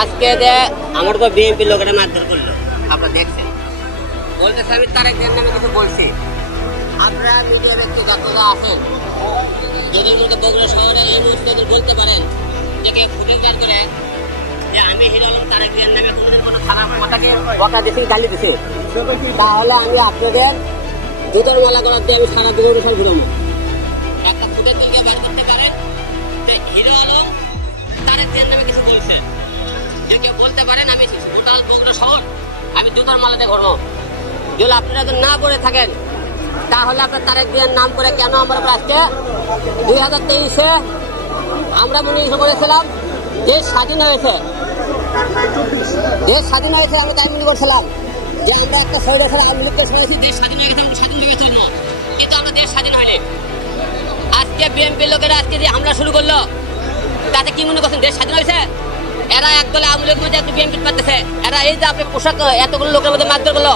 আজকে যে আমার তো বিএনপি লোকেরা মারধর করলো, আপনারা দেখছেন। বলতেছে আমি তারেক নামে কিছু বলছি। আপনারা মিডিয়া ব্যক্তি যতটা আছেন, যদি মতো বগুড়া শহরের এই মুহূর্তে বলতে পারেন যে ফুটেজ বের করে যে আমি হিরো আলম তারেক নামে কোনোদিন কোনো খারাপ কথাকে বকা দিছি, গালি দিছি, তাহলে আমি আপনাদের দুটোর মালা করার দিয়ে আমি সারা বগুড়া শহর ঘুরবো। একটা ফুটেজ দিকে বের করতে পারেন যে হিরো আলম তারেক নামে কিছু বলছে, যদি কেউ বলতে পারেন আমি টোটাল বগুড়া শহর আমি জুতোর মালাতে ঘুরবো। যদি আপনারা যদি না করে থাকেন তাহলে আপনার তারেক জিয়ার নাম করে কেন আমরা আজকে 2023-এ আমরা মনে করেছিলাম দেশ স্বাধীন হয়েছে, দেশ স্বাধীন হয়েছে, আমরা তাই মনে করছিলাম যে আমরা একটা শহরে আওয়ামী লীগকে শুনেছি দেশ স্বাধীন হয়ে গেছে, স্বাধীন হয়ে গেছে, কিন্তু আমরা দেশ স্বাধীন হয়নি। আজকে বিএনপির লোকেরা আজকে যে হামলা শুরু করলো তাতে কি মনে করছেন দেশ স্বাধীন হয়েছে? এরা একদলে আওয়ামী লীগের মধ্যে একটু বিএনপি পাচ্ছে, এরা এই যে আপনি পোশাক এতগুলো লোকের মধ্যে মারধর করলো,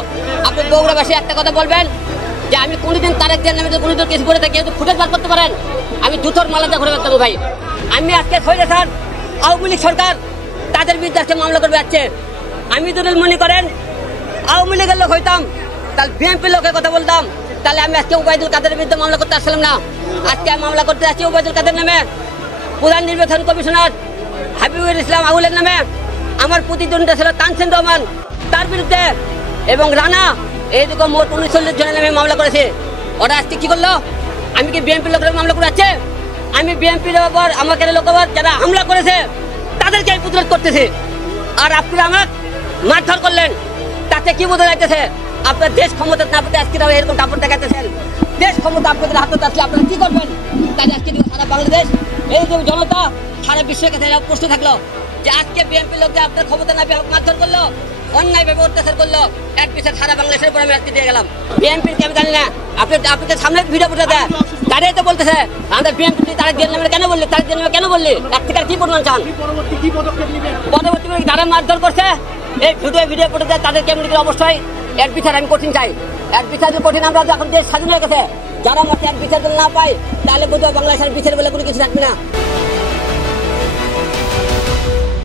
আপনি বগুড়াবাসী একটা কথা বলবেন যে আমি কোনোদিন তারেক জিয়ার নামে কোনোদিন কিছু করে থাকি, ফুটেজ বার করতে পারেন আমি জুতোর মালাতে ঘুরে বেড়াতে ভাই। আমি আজকে সরে স্যার আওয়ামী লীগ সরকার তাদের বিরুদ্ধে আজকে মামলা করবে যাচ্ছে। আমি যদি মনে করেন আওয়ামী লীগের লোক হইতাম তাহলে বিএনপির লোকের কথা বলতাম, তাহলে আমি আজকে ওবায়দুল কাদেরের বিরুদ্ধে মামলা করতে আসলাম না। আজকে আমি মামলা করতে আসছি ওবায়দুল কাদের নামে, প্রধান নির্বাচন কমিশনার হাবিবুল ইসলাম আউলের নামে, আমার প্রতিদ্বন্দ্বী ছিল তানসেন রহমান তার বিরুদ্ধে, এবং রানা, এইরকম মোট 39 জনের নামে মামলা করেছে। ওরা আজকে কি করলো? আমি কি বিএনপির লোকের মামলা করে যাচ্ছে? আমি বিএনপির ওপর আমাকে লোক যারা হামলা করেছে তাদেরকে আমি প্রতিরোধ করতেছি, আর আপনারা আমার মারধর করলেন, তাতে কি বোঝা যাইতেছে আপনার দেশ ক্ষমতা না পেতে আজকে এরকম দাপট দেখাইতেছেন। দেশ ক্ষমতা আপনাদের হাতে আসলে আপনারা কি করবেন? তাই আজকে সারা বাংলাদেশ এই যে জনতা সারা বিশ্বের কাছে প্রশ্ন থাকলো যে আজকে বিএনপি লোককে আপনার ক্ষমতা না পেয়ে মারধর করলো, অন্যায়ভাবে অত্যাচার করলো, এক পিছনে সারা বাংলাদেশের উপর আমি আজকে দিয়ে গেলাম। বিএনপির আমি জানি না, আপনাদের সামনে ভিডিও ফুটে দেয়, তারাই তো বলতেছে আমাদের বিএনপি তারেক জিয়ার নামে কেন বললি, তারেক জিয়ার নামে কেন বললি, এক থেকে কি প্রমাণ চান? পরবর্তী যারা মারধর করছে এই ভিডিও ফুটে দেয় তাদেরকে এমনি করে অবশ্যই এর বিচার আমি কঠিন চাই। এর বিচার কঠিন, আমরা এখন দেশ স্বাধীন হয়ে গেছে, যারা মতে এর বিচার না পাই তাহলে বোধহয় বাংলাদেশের বিচার বলে কোনো কিছু থাকবে না।